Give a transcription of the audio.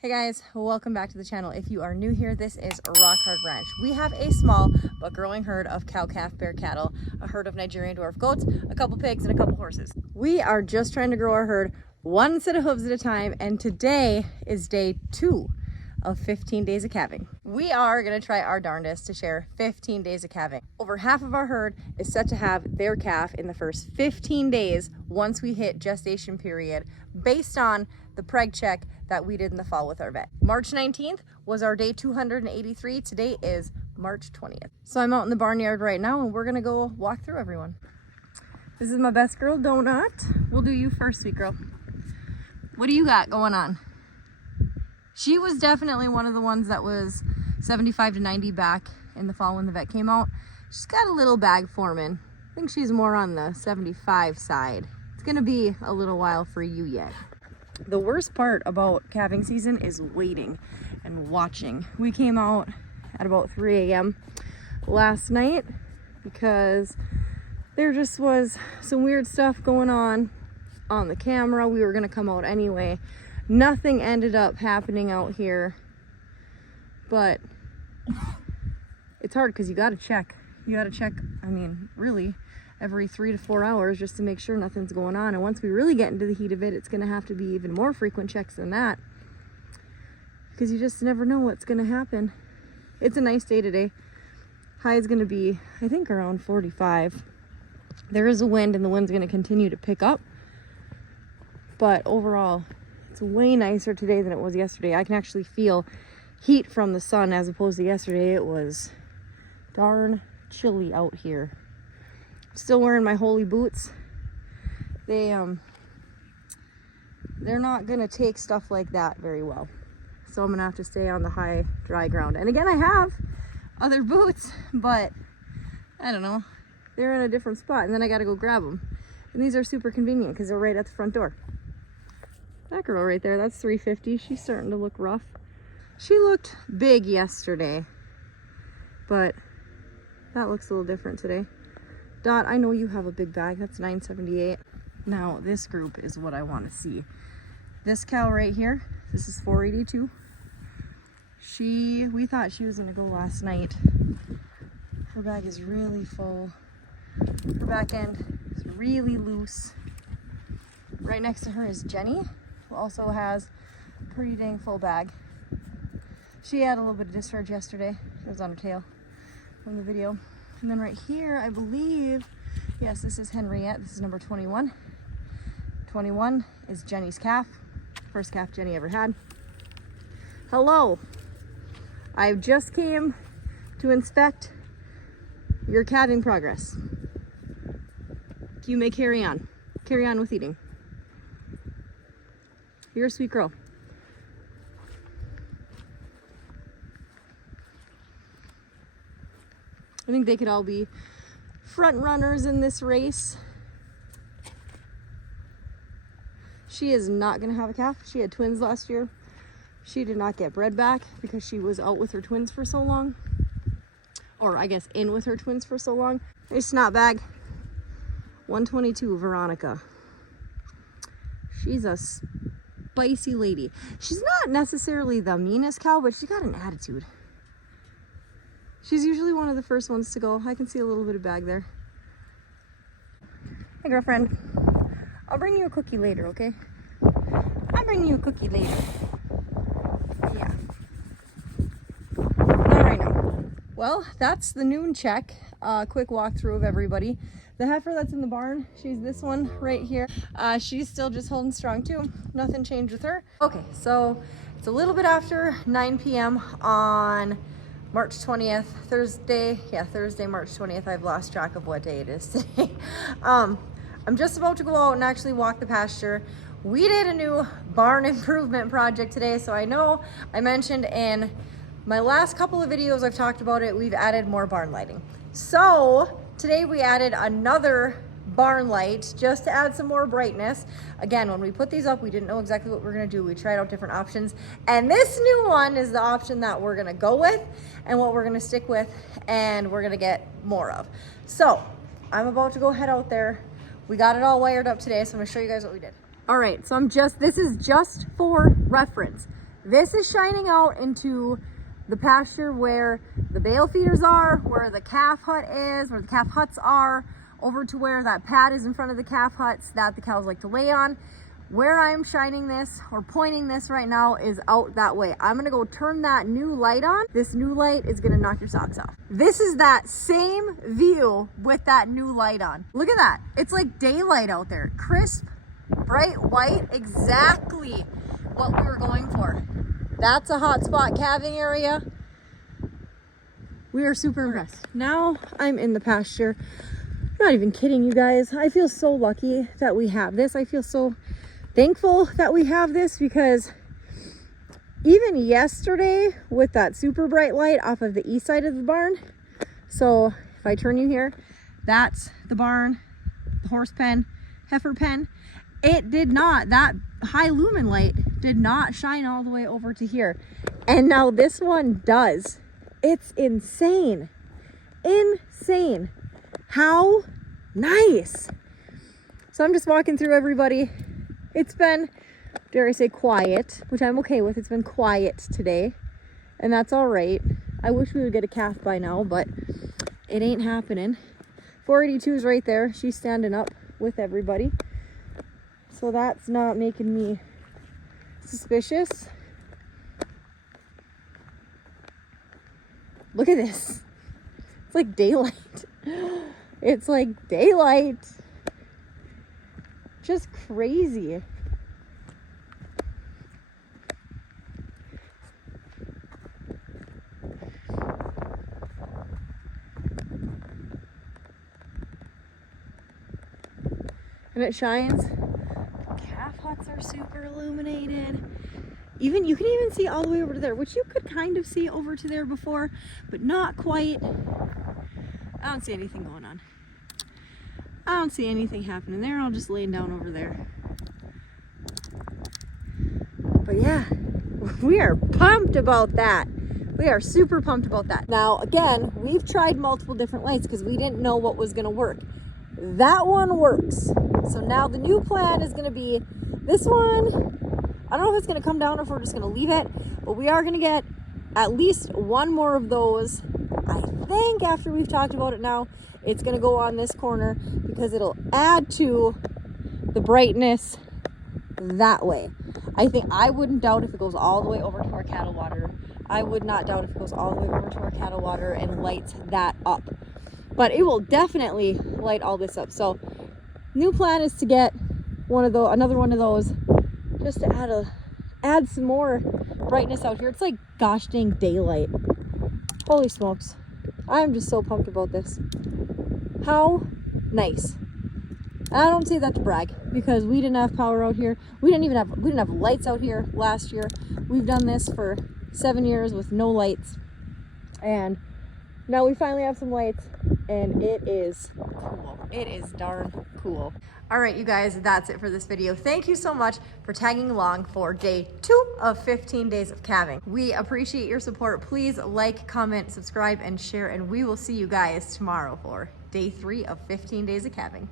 Hey guys, welcome back to the channel. If you are new here, this is Rockhardranch. We have a small but growing herd of cow-calf bear cattle, a herd of Nigerian dwarf goats, a couple pigs, and a couple horses. We are just trying to grow our herd one set of hooves at a time, and today is day 2 of 15 days of calving. We are going to try our darndest to share 15 days of calving. Over half of our herd is set to have their calf in the first 15 days once we hit gestation period, based on the preg check that we did in the fall with our vet. March 19th was our day 283. Today is March 20th. So I'm out in the barnyard right now and we're gonna go walk through everyone. This is my best girl, Donut. We'll do you first, sweet girl. What do you got going on? She was definitely one of the ones that was 75 to 90 back in the fall when the vet came out. She's got a little bag forming. I think she's more on the 75 side. It's gonna be a little while for you yet. The worst part about calving season is waiting and watching. We came out at about 3 a.m. last night because there just was some weird stuff going on the camera. We were gonna come out anyway. Nothing ended up happening out here, but it's hard because you gotta check. I mean, really, every 3 to 4 hours just to make sure nothing's going on. And once we really get into the heat of it, it's going to have to be even more frequent checks than that, because you just never know what's going to happen. It's a nice day today. High is going to be, I think, around 45. There is a wind and the wind's going to continue to pick up, but overall it's way nicer today than it was yesterday. I can actually feel heat from the sun, as opposed to yesterday. It was darn chilly out here. Still wearing my holy boots. They're not gonna take stuff like that very well, so I'm gonna have to stay on the high dry ground. And again, I have other boots, but I don't know, they're in a different spot, and then I gotta go grab them. And these are super convenient because they're right at the front door. That girl right there, that's 350. She's starting to look rough. She looked big yesterday, but that looks a little different today. Dot, I know you have a big bag. That's 978. Now, this group is what I want to see. This cow right here, this is 482. We thought she was going to go last night. Her bag is really full. Her back end is really loose. Right next to her is Jenny, who also has a pretty dang full bag. She had a little bit of discharge yesterday. It was on her tail from the video. And then right here, I believe, yes, this is Henriette. This is number 21. 21 is Jenny's calf. First calf Jenny ever had. Hello. I just came to inspect your calving progress. You may carry on. Carry on with eating. You're a sweet girl. I think they could all be front runners in this race. She is not gonna have a calf. She had twins last year. She did not get bred back because she was out with her twins for so long. Or I guess in with her twins for so long. Nice snot bag. 122, Veronica. She's a spicy lady. She's not necessarily the meanest cow, but she got an attitude. She's usually one of the first ones to go. I can see a little bit of bag there. Hey, girlfriend. I'll bring you a cookie later, okay? I'll bring you a cookie later. Yeah. Not right now. Well, that's the noon check. Quick walkthrough of everybody. The heifer that's in the barn, she's this one right here. She's still just holding strong too. Nothing changed with her. Okay, so it's a little bit after 9 p.m. on March 20th, Thursday. Yeah, Thursday, March 20th. I've lost track of what day it is today. I'm just about to go out and actually walk the pasture. We did a new barn improvement project today. So I know I mentioned in my last couple of videos, I've talked about it. We've added more barn lighting. So today we added another barn light just to add some more brightness. Again, when we put these up, we didn't know exactly what we were gonna do. We tried out different options, and this new one is the option that we're gonna go with and what we're gonna stick with, and we're gonna get more of. So I'm about to go head out there. We got it all wired up today, so I'm gonna show you guys what we did. All right, so this is just for reference. This is shining out into the pasture where the bale feeders are, where the calf hut is, where the calf huts are, over to where that pad is in front of the calf huts that the cows like to lay on. Where I'm shining this or pointing this right now is out that way. I'm gonna go turn that new light on. This new light is gonna knock your socks off. This is that same view with that new light on. Look at that. It's like daylight out there. Crisp, bright white, exactly what we were going for. That's a hot spot calving area. We are super impressed. Now I'm in the pasture. I'm not even kidding you guys. I feel so lucky that we have this. I feel so thankful that we have this, because even yesterday with that super bright light off of the east side of the barn, so if I turn you here, that's the barn, the horse pen, heifer pen, it did not, that high lumen light did not shine all the way over to here, and now this one does. It's insane. How nice. So I'm just walking through everybody. It's been, dare I say, quiet, which I'm okay with. It's been quiet today, and that's all right. I wish we would get a calf by now, but it ain't happening. 482 is right there. She's standing up with everybody, so that's not making me suspicious. Look at this. It's like daylight. It's like daylight. Just crazy. And it shines. Calf huts are super illuminated. Even you can even see all the way over to there, which you could kind of see over to there before, but not quite. I don't see anything going on. I don't see anything happening there. I'll just laying down over there. But yeah, we are pumped about that. We are super pumped about that. Now, again, we've tried multiple different lights because we didn't know what was gonna work. That one works. So now the new plan is gonna be this one. I don't know if it's gonna come down or if we're just gonna leave it, but we are gonna get at least one more of those. I think after we've talked about it now, it's gonna go on this corner because it'll add to the brightness that way. I wouldn't doubt if it goes all the way over to our cattle water. I would not doubt if it goes all the way over to our cattle water and lights that up. But it will definitely light all this up. So new plan is to get another one of those, just to add some more brightness out here. It's like gosh dang daylight. Holy smokes. I'm just so pumped about this. How nice. And I don't say that to brag, because we didn't have power out here. We didn't have lights out here last year. We've done this for 7 years with no lights, and now we finally have some lights, and it is cool. It is darn cool. All right, you guys, that's it for this video. Thank you so much for tagging along for day 2 of 15 days of calving. We appreciate your support. Please like, comment, subscribe, and share, and we will see you guys tomorrow for day 3 of 15 days of calving.